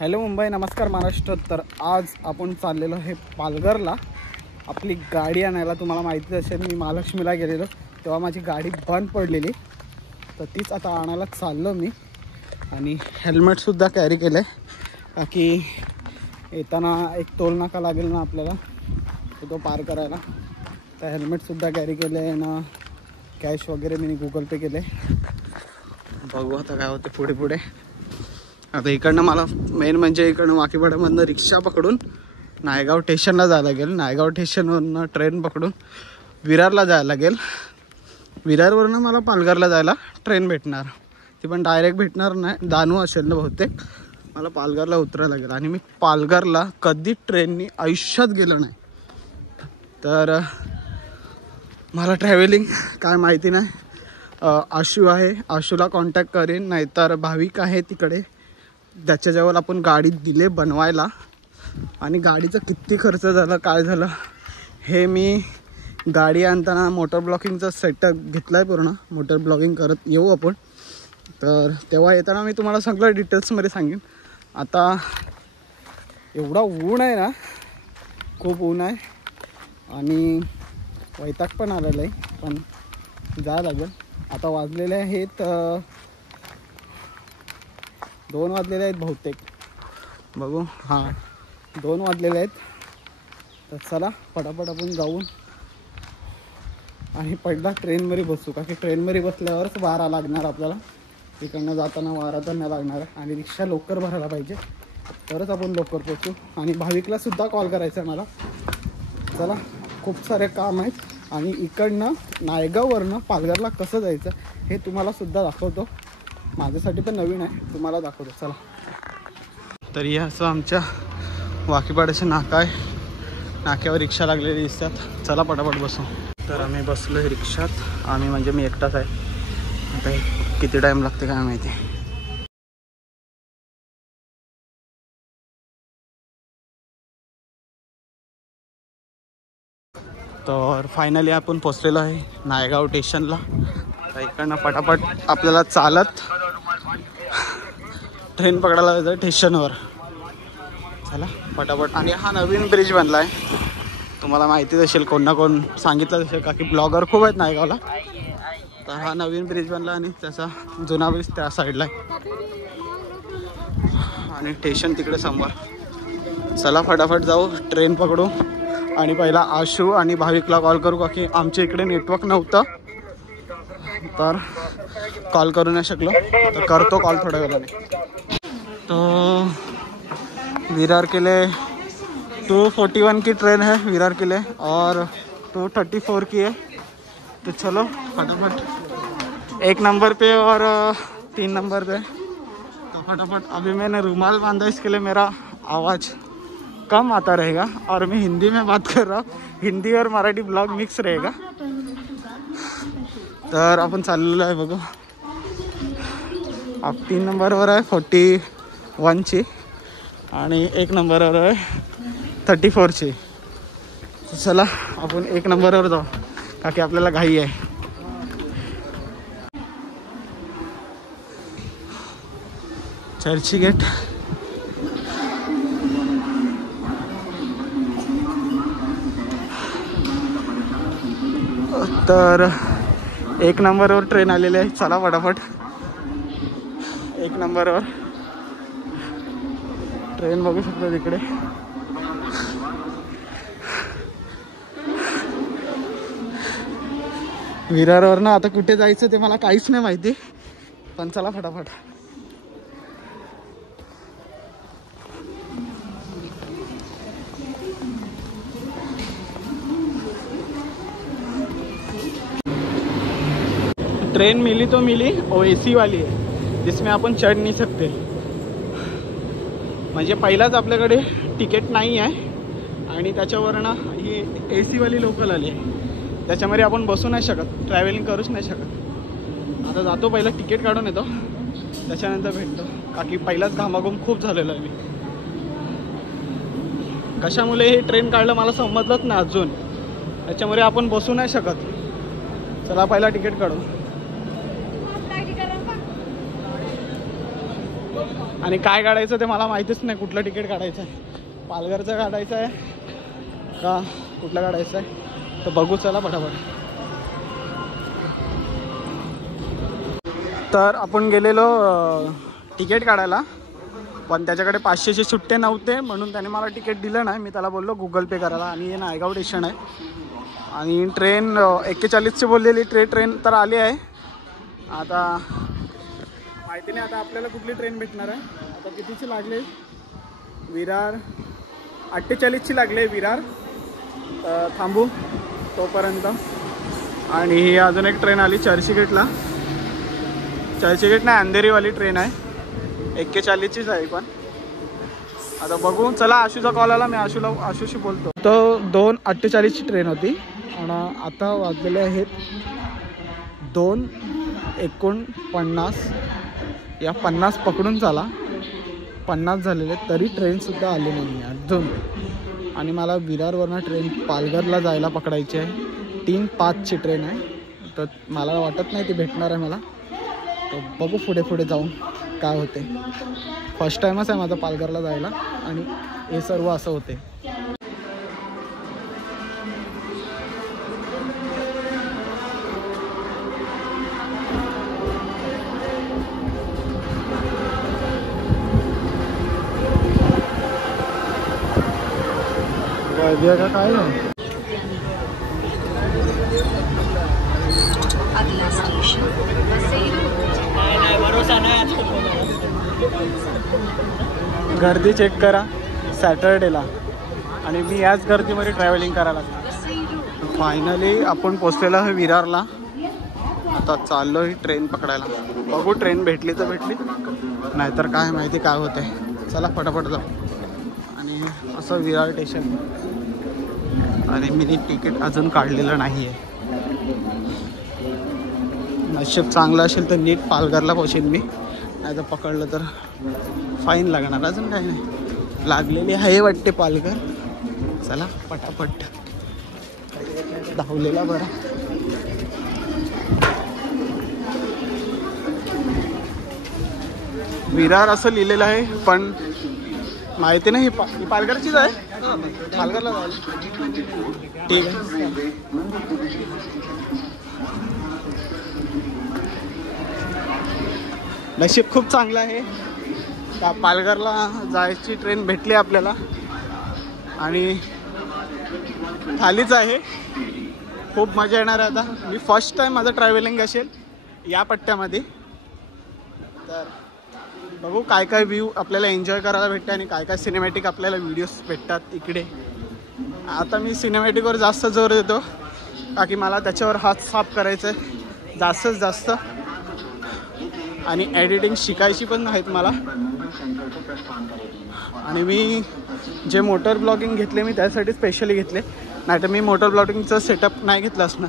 Hello Mumbai, नमस्कार महाराष्ट्र। तर आज आपण चाललेलो आहे पालघरला आपली गाडी आणायला। तुम्हाला माहिती असेल मी महालक्ष्मीला गेलेलो तेव्हा माझी गाडी बंद पडलेली, तर तीच आता आणायला चाललो मी। आणि हेल्मेटसुद्धा कॅरी केलं आहे का की येताना एक टोल नाका लागेल ना आपल्याला, तो पार करायला। तर हेल्मेटसुद्धा कॅरी केलं आहे ना, कॅश वगैरे मी गुगल पे केले। बघू आता काय होते पुढे पुढे। आता इकडनं मला मेन म्हणजे इकडनं वाकीपाड्यामधनं रिक्षा पकडून नायगाव स्टेशनला जायला लागेल। नायगाव स्टेशनवरनं ट्रेन पकडून विरारला जायला लागेल। विरारवरनं मला पालघरला जायला ट्रेन भेटणार, ती पण डायरेक्ट भेटणार नाही, दानू असेल ना बहुतेक। मला पालघरला उतरायला लागेल आणि मी पालघरला कधी ट्रेननी आयुष्यात गेलो नाही, तर मला ट्रॅव्हलिंग काय माहिती नाही। आशू आहे, आशूला कॉन्टॅक्ट करेन, नाहीतर भाविक आहे तिकडे, त्याच्याजवळ आपण गाडी दिले बनवायला। आणि गाडीचं किती खर्च झाला काय झालं हे मी गाडी आणताना मोटर ब्लॉकिंगचा सेटअप घेतला आहे, पूर्ण मोटर ब्लॉगिंग करत येऊ आपण। तर तेव्हा येताना मी तुम्हाला सगळं डिटेल्समध्ये सांगेन। आता एवढा ऊन आहे ना, खूप ऊन आहे आणि वैताग पण आलेला आहे, पण जायला लागेल। आता वाजलेले आहेत 2 वाजलेले आहेत बहुतेक, बघू। हां 2 वाजलेले आहेत, तर चला पटापट आपण जाऊन आणि पहिला ट्रेनमध्ये बसू, का की ट्रेनमध्ये बसल्यावरच वारा लागणार आपल्याला। तिकडनं जाताना वारा तर नाही लागणार आणि रिक्षा लवकर भरायला पाहिजे, तरच आपण लवकर पोचू। आणि भाविकलासुद्धा कॉल करायचा आहे मला। चला, खूप सारे काम आहेत आणि इकडनं नायगाववरनं पालघरला कसं जायचं हे तुम्हालासुद्धा दाखवतो। माझ्यासाठी पण नवीन आहे, तुम्हाला दाखवतो चला। तर हे असं आमच्या वाकीपाड्याचं नाका आहे, नाक्यावर रिक्षा लागलेली दिसतात। चला पटापट बसू। तर आम्ही बसलो आहे रिक्षात, आम्ही म्हणजे मी एकटाच आहे। आता किती टाईम लागते काय माहिती। तर फायनली आपण पोचलेलो आहे नायगाव स्टेशनला। तर इकडनं पटापट आपल्याला चालत ट्रेन पकडायला जायचं स्टेशनवर। चला पटापट। आणि हा नवीन ब्रिज बनला आहे, तुम्हाला माहितीच असेल, कोण ना कोण सांगितलं असेल, का की ब्लॉगर खूप आहेत नायगावला। तर हा नवीन ब्रिज बनला आणि त्याचा जुना ब्रिज त्या साईडला आहे आणि स्टेशन तिकडे समोर। चला फटाफट जाऊ, ट्रेन पकडू आणि पहिला आशू आणि भाविकला कॉल करू, का की आमच्या इकडे नेटवर्क नव्हतं, तर कॉल करू नाही शकलो। तर करतो कॉल थोड्या वेळाने। तो विरार के लिए 241 की ट्रेन है विरार के लिए, और 234 की है। तो चलो फटाफट 1 नंबर पे और 3 नंबर पे। तो फटाफट, अभी मैंने रुमाल बांधा, इसके लिए मेरा आवाज़ कम आता रहेगा और मैं हिंदी में बात कर रहा हूँ, हिंदी और मराठी ब्लॉग मिक्स रहेगा। तर आपण चाललेलो आहे बघू। आप 3 नंबरवर आहे 41ची आणि 1 नंबरवर आहे 34ची। चला आपण 1 नंबरवर जाऊ, का की आपल्याला घाई आहे। चर्चगेट। तर 1 नंबरवर ट्रेन आलेली आहे, चला फटाफट 1 नंबरवर ट्रेन बघू शकतो तिकडे। विरारवरनं आता कुठे जायचं ते मला काहीच नाही माहिती, पण चला फटाफट। ट्रेन मिली तो मिली, और AC वाली है, जिसमें आपण चढ नाही सकते। म्हणजे पहिलाच आपल्याकडे तिकीट नाही आहे आणि त्याच्यावरनं ही AC वाली लोकल आली आहे, त्याच्यामध्ये आपण बसू नाही शकत, ट्रॅव्हलिंग करूच नाही शकत। आता जातो, पहिला तिकीट काढून येतो, त्याच्यानंतर भेटतो, का की पहिलाच घामाघूम खूप झालेलं आहे मी। कशामुळे हे ट्रेन काढलं मला समजलंच नाही अजून, त्याच्यामुळे आपण बसू नाही शकत। चला पहिला तिकीट काढू। आणि काय काढायचं ते मला माहितीच नाही, कुठलं तिकीट काढायचं आहे, पालघरचं काढायचं आहे का कुठलं काढायचं आहे, तर बघू चला पटापट. तर आपण गेलेलो तिकीट काढायला, पण त्याच्याकडे 500चे सुट्टे नव्हते म्हणून त्याने मला तिकीट दिलं नाही. मी त्याला बोललो गुगल पे करायला. आणि हे नायगाव स्टेशन आहे आणि ट्रेन 41ची बोललेली ट्रेन तर आली आहे. आता माहिती नाही आता आपल्याला कुठली ट्रेन भेटणार आहे. आता कितीची लागले विरार, 48ची लागले विरार. थांबू तोपर्यंत. आणि ही अजून एक ट्रेन आली चर्चगेटला, चर्चगेट नाही अंधेरीवाली ट्रेन आहे, 41चीच आहे पण. आता बघू चला. आशूचा कॉल आला, मी आशूशी बोलतो. तो 2:48ची ट्रेन होती आणि आता वाजलेले आहेत 2:49. या 50 पकडून चाला, 50 झालेले तरी ट्रेनसुद्धा आली नाही आहे अजून. आणि मला विरारवरनं ट्रेन पालघरला जायला पकडायची आहे. 3:05ची ट्रेन आहे, तर मला वाटत नाही ती भेटणार आहे मला. तर बघू पुढे पुढे जाऊन काय होते. फर्स्ट टाईमच आहे माझा पालघरला जायला आणि हे सर्व असं होते. का काय गर्दी चेक करा सॅटर्डेला, आणि मी याच गर्दीमध्ये ट्रॅव्हलिंग करायला लागलो. फायनली आपण पोचलेलो आहे विरारला. आता चाललो ही ट्रेन पकडायला. बघू ट्रेन भेटली तर भेटली, नाहीतर काय माहिती काय होते. चला पटापट जाऊ. आणि असं विरार स्टेशन. आणि मी तिकीट अजून काढलेलं नाही आहे. नशीब चांगलं असेल तर नीट पालघरला पोहोचेन मी, नाही तर पकडलं तर फाईन लागणार. अजून काही नाही, लागलेली आहे वाटते पालघर. चला पटापट धावलेला बरा. विरार असं लिहिलेलं आहे पण माहिती नाही. ही पालघरचीच आहे, पालघरला जायला. ठीक आहे. नशीब खूप चांगलं आहे का पालघरला जायची ट्रेन भेटली आपल्याला. आणि खालीच आहे. खूप मजा येणार आहे. आता मी फर्स्ट टाईम माझं ट्रॅव्हलिंग असेल या पट्ट्यामध्ये, तर बघू काय काय व्ह्यू आपल्याला एन्जॉय करायला भेटते आणि काय काय सिनेमॅटिक आपल्याला व्हिडिओज भेटतात इकडे. आता मी सिनेमॅटिकवर जास्त जोर देतो का की मला त्याच्यावर हात साफ करायचं आहे जास्तीत जास्त. आणि एडिटिंग शिकायची पण आहेत मला. आणि मी जे मोटर ब्लॉगिंग घेतले मी त्यासाठी स्पेशली घेतले, नाहीतर मी मोटर ब्लॉगिंगचं सेटअप नाही घेतलं असणं.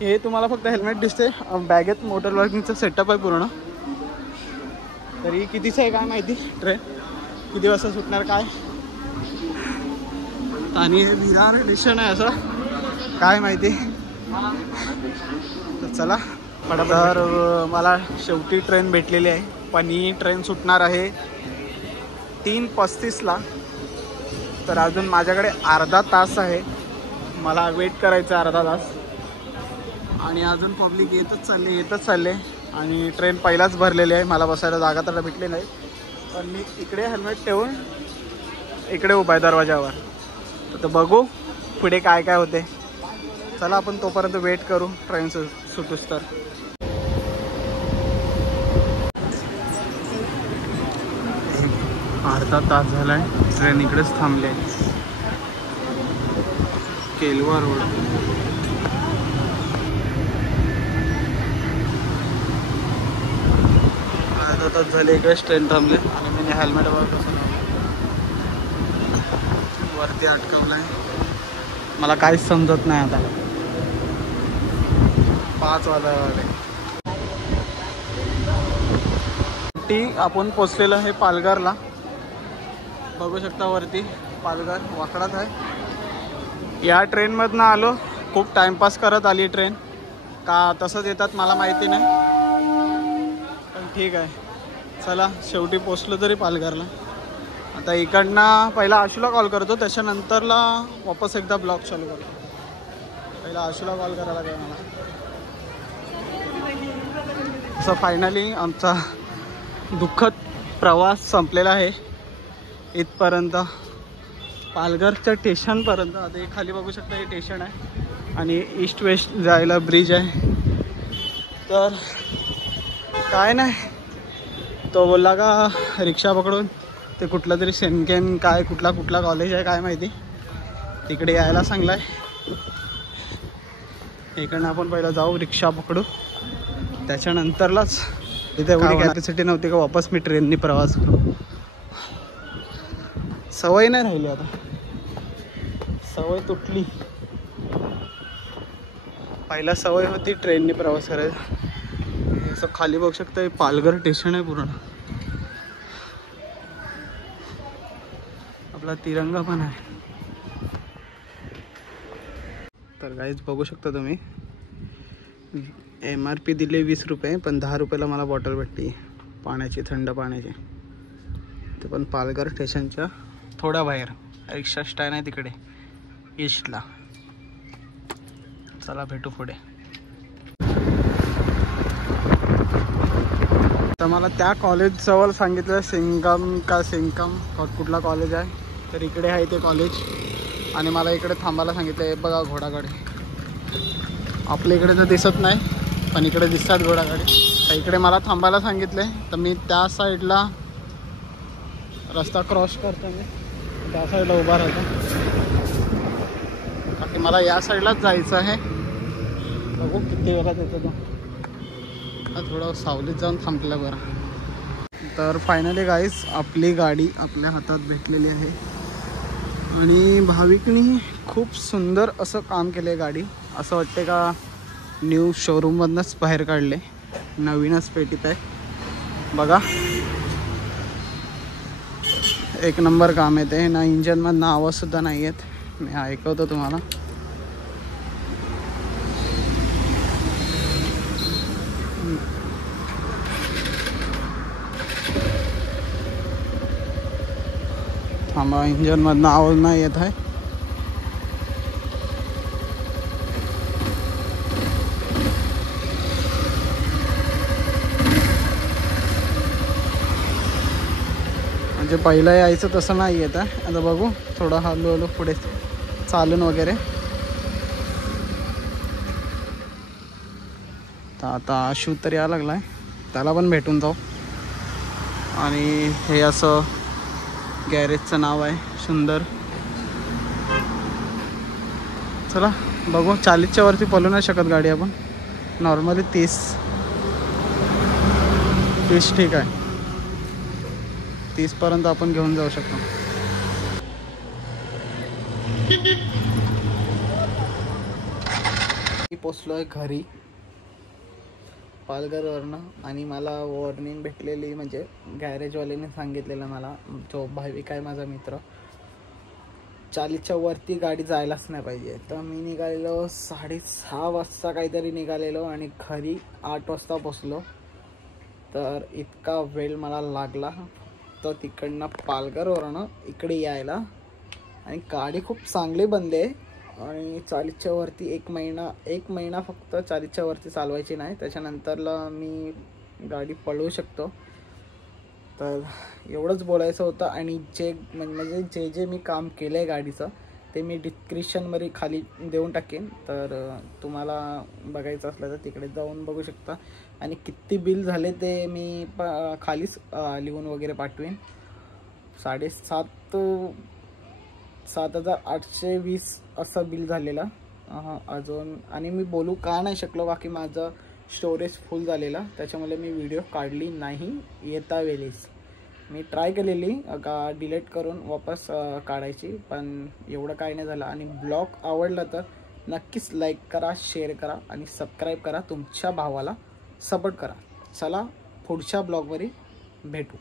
हे तुम्हाला फक्त हेल्मेट दिसते, बॅगेत मोटर ब्लॉगिंगचं सेटअप आहे पूर्ण. तरी कितीचं आहे काय माहिती, ट्रेन किती वाजता सुटणार काय. आणि विरार स्टेशन आहे असं काय माहिती. तर चला तर मला शेवटी ट्रेन भेटलेली आहे. पण ही ट्रेन सुटणार आहे 3:35ला. तर अजून माझ्याकडे अर्धा तास आहे, मला वेट करायचं अर्धा तास. आणि अजून पब्लिक येतच चालले. आणि ट्रेन पहिलाच भरलेली आहे, मला बसायला जागा तर भेटली नाही. पण मी इकडे हेल्मेट ठेवून इकडे उभा आहे दरवाजावर. तर बघू पुढे काय काय होते. चला आपण तोपर्यंत वेट करू ट्रेन सुटूस तर. अर्धा तास झाला आहे, ट्रेन इकडेच थांबली आहे केलवा रोड. अर्धा तास झाले इकडेच ट्रेन थांबले. आणि मी हेल्मेट वरती अटकवलं आहे. मला काहीच समजत नाही आता. 5 वाजले. आपण पोचलेलं आहे पालघरला. बघू शकता वरती पालघर वाकडात आहे. या ट्रेनमधनं आलो, खूप टाइमपास करत आली ट्रेन. का तसंच येतात मला माहिती नाही, पण ठीक आहे चला शेवटी पोचलो तरी पालघरला. आता इकडनं पहिला आशूला कॉल करतो, त्याच्यानंतरला वापस एकदा ब्लॉग चालू करतो. पहिला आशूला कॉल करायला काय मला. असं फायनली आमचा दुःखद प्रवास संपलेला आहे इथपर्यंत, पालघरच्या स्टेशनपर्यंत. आता हे खाली बघू शकता, हे स्टेशन आहे आणि ईस्ट वेस्ट जायला ब्रिज आहे. तर काय नाही, तो बोलला का रिक्षा पकडून ते कुठलं तरी सेनकेन काय कुठला कॉलेज आहे काय माहिती, तिकडे यायला सांगलाय. इकडनं आपण पहिला जाऊ, रिक्षा पकडू, त्याच्यानंतरलाच. तिथे एवढी कॅपॅसिटी नव्हती का वापस मी ट्रेननी प्रवास करू. सवय नाही राहिली आता, सवय तुटली. पहिला सवय होती ट्रेननी प्रवास करायचा. असं खाली बघू शकता, पालघर स्टेशन आहे पूर्ण. आपला तिरंगा पण आहे. तर गाईज बघू शकता तुम्ही, MRP दिले 20 रुपये, पण 10 रुपयाला मला बॉटल भेटली पाण्याची, थंड पाण्याची. ते पण पालघर स्टेशनच्या थोड्या बाहेर, रिक्षा स्टँड आहे तिकडे ईस्टला. चला भेटू पुढे. तर मला त्या कॉलेजजवळ सांगितलं, सेंकम कुठला कॉलेज आहे, तर इकडे आहे ते कॉलेज. आणि मला इकडे थांबायला सांगितलं. हे बघा घोडागाडी, आपल्या इकडे तर दिसत नाही पण इकडे दिसतात घोडागाडी. तर इकडे मला थांबायला सांगितले, तर मी त्या साईडला रस्ता क्रॉस करतो, मी त्या साईडला उभा राहतो. बाकी मला या साईडलाच जायचं आहे. बघू किती वेळात येतो तो. थोडं सावलीत जाऊन थांबलेलं बरं. तर फायनली गाईस आपली गाडी आपल्या हातात भेटलेली आहे आणि भाविकनी खूप सुंदर असं काम केलं. गाडी असं वाटते का न्यू शोरूममधनंच बाहेर काढले, नवीनच पेटी पॅक. बघा एक नंबर काम येते ना. इंजनमधनं आवाजसुद्धा नाही येत, मी ऐकवतो तुम्हाला. थांबा, इंजनमधनं आवाज नाही येत आहे. म्हणजे पहिलं यायचं तसं नाही येत आहे. आता बघू, थोडं हळूहळू पुढे चालून वगैरे. तर आता आशू तर यायला लागला आहे, त्याला पण भेटून जाऊ. आणि हे असं गॅरेजचं नाव आहे सुंदर. चला बघू, 40च्या वरती पळू नाही शकत गाडी आपण. नॉर्मली 30 ठीक आहे. 30 पर्यंत आपण घेऊन जाऊ शकतो. मी पोचलो आहे घरी पालघरवरनं. आणि मला वॉर्निंग भेटलेली, म्हणजे गॅरेजवाल्याने सांगितलेलं मला, जो भाविक आहे माझा मित्र, 40च्या वरती गाडी जायलाच नाही पाहिजे. तर मी निघालेलो 6:30 वाजता काहीतरी निघालेलो आणि घरी 8 वाजता पोचलो. तर इतका वेळ मला लागला तर तिकडनं पालघरवरनं इकडे यायला. आणि गाडी खूप चांगली बनली आहे. आणि 40च्या वरती एक महिना फक्त 40च्या वरती चालवायची नाही, त्याच्यानंतरला मी गाडी पळवू शकतो. तर एवढंच बोलायचं होतं. आणि म्हणजे जे मी काम केलं आहे गाडीचं, ते मी डिस्क्रिप्शनमध्ये खाली देऊन टाकेन. तर तुम्हाला बघायचं असलं तर तिकडे जाऊन बघू शकता. आणि किती बिल झाले ते मी खालीच लिहून वगैरे पाठवेन. 7,820 असं बिल झालेलं अजून. आणि मी बोलू का नाही शकलो, बाकी माझं स्टोरेज फुल झालेला, त्याच्यामुळे मी व्हिडिओ काढली नाही. येता वेळेस मी ट्राय केलेली डिलीट करून वापस काढायची, पण एवढं काय नाही झालं. आणि ब्लॉग आवडला तर नक्कीच लाईक करा, शेअर करा आणि सबस्क्राईब करा. तुमच्या भावाला सपोर्ट करा. चला पुढच्या ब्लॉगमध्ये भेटू.